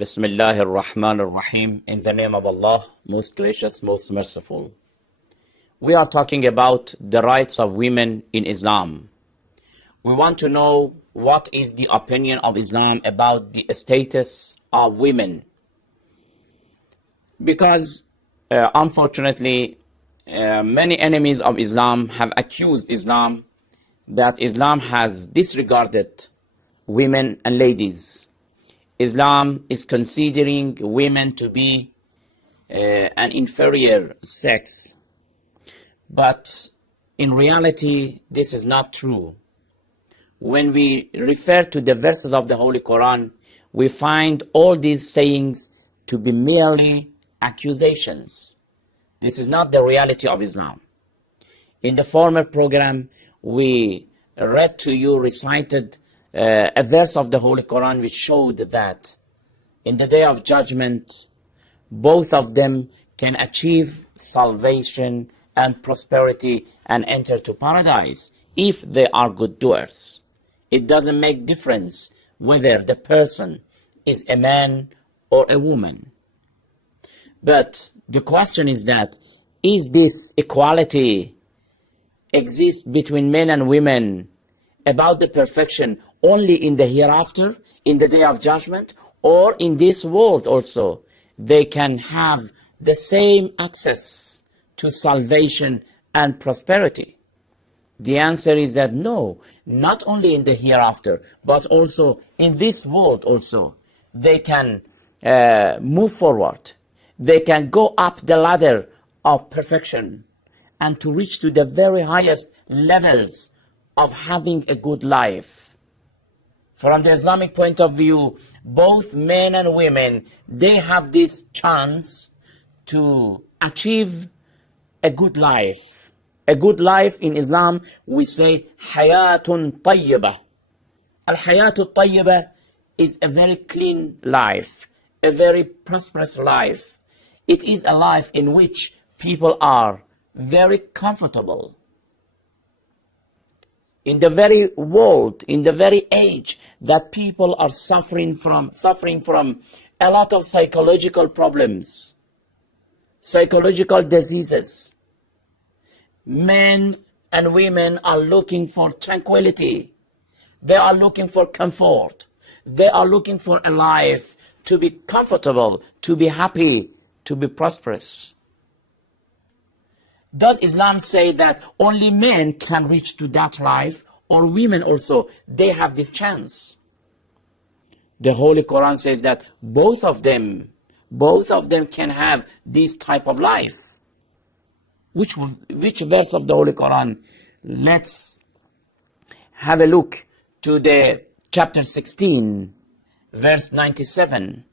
Bismillahir Rahmanir Rahim. In the name of Allah, most gracious, most merciful. We are talking about the rights of women in Islam. We want to know what is the opinion of Islam about the status of women. Because unfortunately, many enemies of Islam have accused Islam that Islam has disregarded women and ladies. Islam is considering women to be an inferior sex. But in reality, this is not true. When we refer to the verses of the Holy Quran, we find all these sayings to be merely accusations. This is not the reality of Islam. In the former program, we read to you, recited a verse of the Holy Quran which showed that in the day of judgment, both of them can achieve salvation and prosperity and enter to paradise if they are good doers. It doesn't make difference whether the person is a man or a woman. But the question is that, is this equality exist between men and women about the perfection only in the hereafter, in the day of judgment, or in this world also? They can have the same access to salvation and prosperity. The answer is that no, not only in the hereafter, but also in this world also. They can move forward. They can go up the ladder of perfection and to reach to the very highest levels of having a good life. From the Islamic point of view, both men and women, they have this chance to achieve a good life. A good life in Islam, we say, hayatun tayyibah. Al-hayatul tayyibah is a very clean life, a very prosperous life. It is a life in which people are very comfortable. In the very world, in the very age that people are suffering from a lot of psychological problems, psychological diseases, men and women are looking for tranquility. They are looking for comfort. They are looking for a life to be comfortable, to be happy, to be prosperous. Does Islam say that only men can reach to that life, or women also, they have this chance? The Holy Quran says that both of them can have this type of life. Which verse of the Holy Quran? Let's have a look to the chapter 16, verse 97.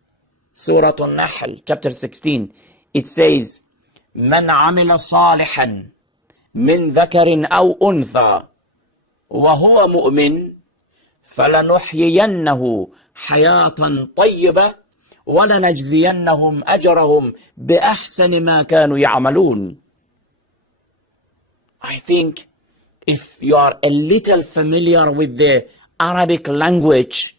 Surah An-Nahl, chapter 16. It says, من عمل صالحا من ذكر أو أنثى وهو مؤمن فلنحيينه حياة طيبة ولنجزينهم أجرهم بأحسن ما كانوا يعملون. I think if you are a little familiar with the Arabic language,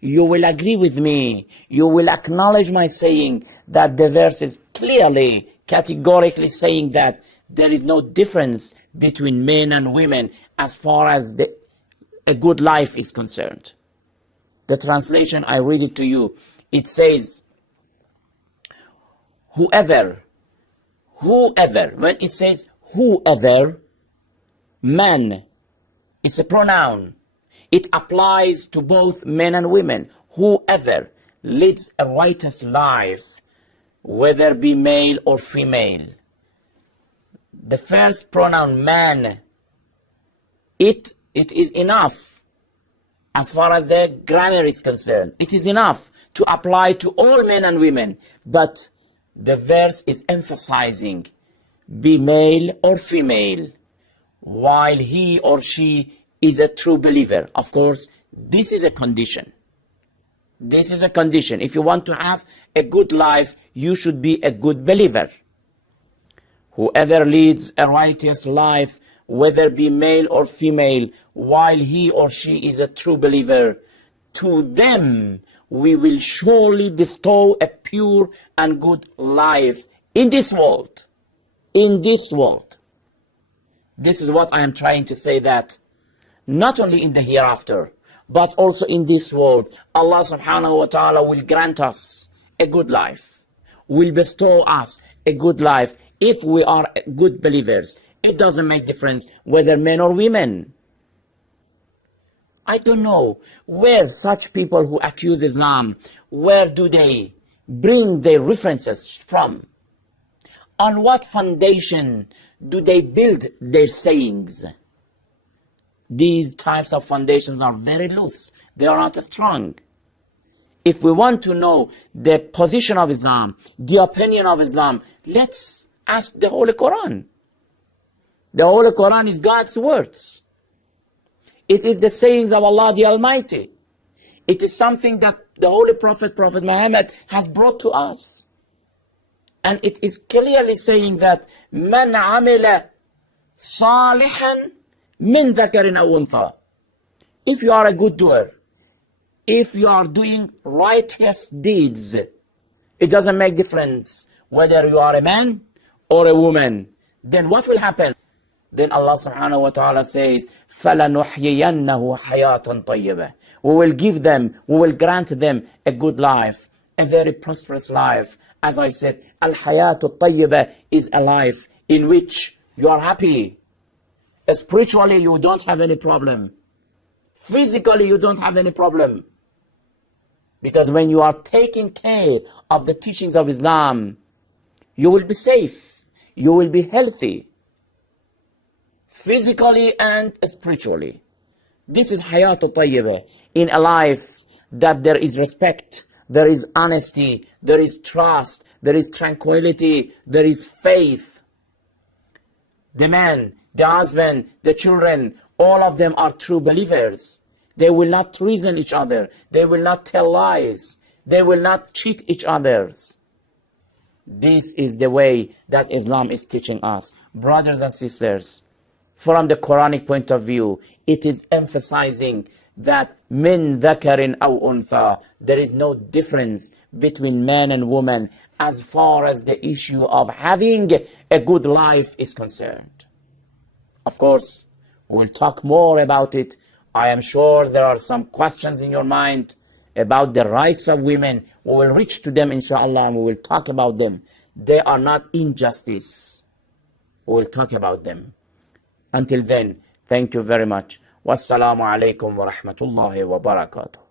you will agree with me. You will acknowledge my saying that the verse is clearly, categorically saying that there is no difference between men and women as far as a good life is concerned. The translation, I read it to you. It says, whoever, when it says whoever, man, it's a pronoun. It applies to both men and women. Whoever leads a righteous life, whether be male or female. The first pronoun, man, it is enough as far as the grammar is concerned. It is enough to apply to all men and women. But the verse is emphasizing be male or female, while he or she is a true believer. Of course, this is a condition. This is a condition. If you want to have a good life, you should be a good believer. Whoever leads a righteous life, whether be male or female, while he or she is a true believer, to them we will surely bestow a pure and good life in this world. In this world. This is what I am trying to say, that not only in the hereafter, but also in this world, Allah subhanahu wa ta'ala will grant us a good life, will bestow us a good life if we are good believers. It doesn't make difference whether men or women. I don't know where such people who accuse Islam, where do they bring their references from? On what foundation do they build their sayings? These types of foundations are very loose. They are not strong. If we want to know the position of Islam, the opinion of Islam, let's ask the Holy Quran. The Holy Quran is God's words. It is the sayings of Allah the Almighty. It is something that the Holy Prophet, Prophet Muhammad, has brought to us. And it is clearly saying that مَنْ عَمِلَ صَالِحًا مِنْ ذَكَرٍ أَوْ أُنْثَى. If you are a good doer, if you are doing righteous deeds, it doesn't make difference whether you are a man or a woman. Then what will happen? Then Allah subhanahu wa ta'ala says, فَلَنُحْيِيَنَّهُ حَيَاةً طَيِّبَةً. We will give them, we will grant them a good life, a very prosperous life. As I said, al-hayatu tayyibah is a life in which you are happy. Spiritually, you don't have any problem. Physically, you don't have any problem. Because when you are taking care of the teachings of Islam, you will be safe. You will be healthy. Physically and spiritually. This is hayatu tayyibah. In a life that there is respect, there is honesty, there is trust, there is tranquility, there is faith. The man, the husband, the children, all of them are true believers. They will not treason each other. They will not tell lies. They will not cheat each other. This is the way that Islam is teaching us. Brothers and sisters, from the Quranic point of view, it is emphasizing that min dhakarin aw untha, there is no difference between man and woman as far as the issue of having a good life is concerned. Of course, we'll talk more about it. I am sure there are some questions in your mind about the rights of women. We will reach to them inshallah and we will talk about them. They are not injustice. We will talk about them. Until then, thank you very much. Wassalamu alaikum wa rahmatullahi wa barakatuh.